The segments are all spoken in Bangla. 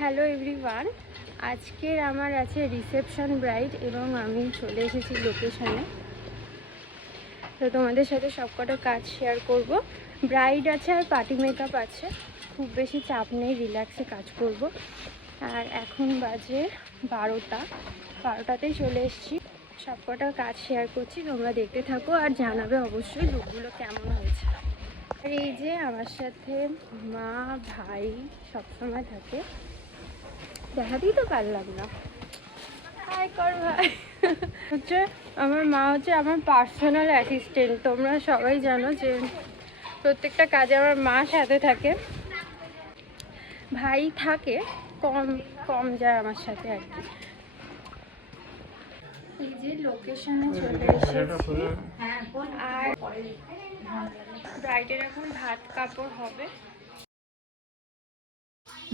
হ্যালো এভরিওয়ান, আজকের আমার আছে রিসেপশন ব্রাইড এবং আমি চলে এসেছি লোকেশানে। তো তোমাদের সাথে সবকটা কাজ শেয়ার করব। ব্রাইড আছে আর পার্টি মেকআপ আছে, খুব বেশি চাপ নেই, রিল্যাক্সে কাজ করব। আর এখন বাজে 12টাতেই চলে এসেছি। সবকটা কাজ শেয়ার করছি, তোমরা দেখতে থাকো আর জানাবে অবশ্যই লুকগুলো কেমন হয়েছে। আর এই যে আমার সাথে মা ভাই সবসময় থাকে, দেখাতেই তো পারলাম না। হাই কর ভাই। হচ্ছে আমার মা হচ্ছে আমার পার্সোনাল অ্যাসিস্ট্যান্ট। তোমরা সবাই জানো যে প্রত্যেকটা কাজে আমার মা সাথে থাকে, ভাই থাকে কম কম যায় আমার সাথে আর কি। এই যে লোকেশনে চলে এসেছি আর ব্রাইডের এখন ভাত কাপড় হবে।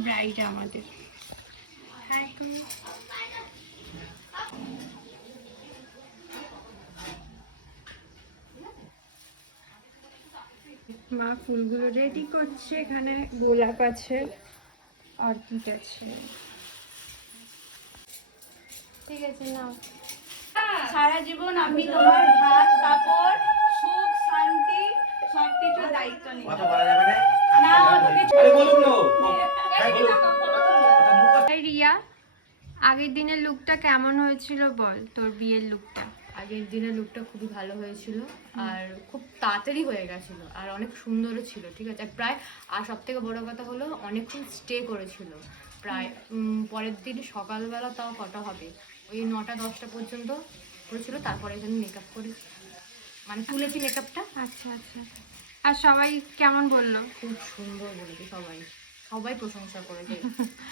ব্রাইড আমাদের হাই তুমি। মা ফুলগুলো রেডি করছে, এখানে গোলাপ আছে, অর্কিড আছে। ঠিক আছে নাও। সারা জীবন আমি তোমার ভাত কাপড় সুখ শান্তি সবকিছু দায়িত্ব নিই। রিয়া, আগের দিনের লুকটা কেমন হয়েছিল বল, তোর বিয়ের লুকটা? আগের দিনের লুকটা খুবই ভালো হয়েছিল আর খুব তাড়াতাড়ি হয়ে গেছিল আর অনেক সুন্দরও ছিল। ঠিক আছে, প্রায় আর সব থেকে বড় কথা হলো অনেকক্ষণ স্টে করেছিল। প্রায় পরের দিন সকালবেলা তাও কটা হবে, ওই 9টা-10টা পর্যন্ত করেছিল। তারপরে এখানে মেকআপ করে মানে তুলেছি মেকআপটা। আচ্ছা আচ্ছা। আর সবাই কেমন বললো? খুব সুন্দর বলেছে সবাই, সবাই প্রশংসা করেছে।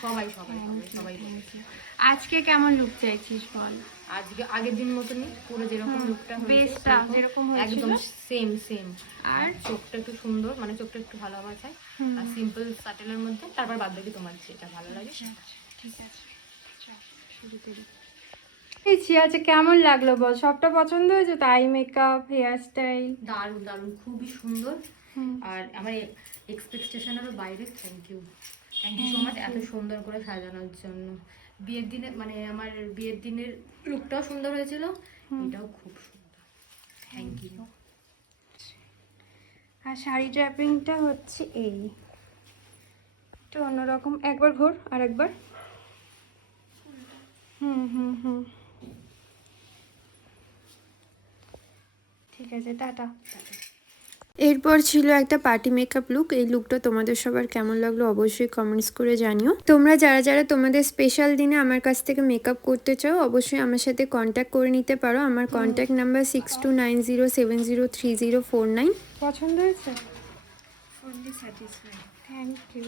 সবাই সবাই সবাই সবাই বলেছে। আজকে কেমন লুক চাইছিস বল? আজকে আগের দিন মতনই পুরো যেরকম লুকটা বেসটা যেরকম হয়েছিল একদম সেম সেম। আর চোখটা একটু সুন্দর, মানে চোখটা একটু ভালো হওয়া চাই আর সিম্পল সাটেলের মধ্যে। তারপর বাদ বাকি তোমার যেটা ভালো লাগে। ঠিক আছে, চল শুরু করি। এই আছে কেমন লাগলো বল? সবটা পছন্দ হয়েছে তো? আই মেকআপ, হেয়ার স্টাইল দারুণ দারুণ, খুবই সুন্দর। আর আমার এক্সপেকটেশনেরও বাইরে। থ্যাংক ইউ সো মাচ এত সুন্দর করে সাজানোর জন্য। বিয়ের দিনে মানে আমার বিয়ের দিনের লুকটাও সুন্দর হয়েছিল, এটাও খুব সুন্দর। Thank you. আর শাড়ি ড্র্যাপিংটা হচ্ছে এই একটু অন্যরকম। একবার ঘোর আর একবার। ঠিক আছে, টাটা। এরপর ছিল একটা পার্টি মেকআপ লুক। এই লুকটা তোমাদের সবার কেমন লাগলো অবশ্যই কমেন্টস করে জানিও। তোমরা যারা যারা তোমাদের স্পেশাল দিনে আমার কাছ থেকে মেকআপ করতে চাও অবশ্যই আমার সাথে কন্ট্যাক্ট করে নিতে পারো। আমার কন্ট্যাক্ট নাম্বার 6290703049। পছন্দ হয়েছে? Fully satisfied. Thank you.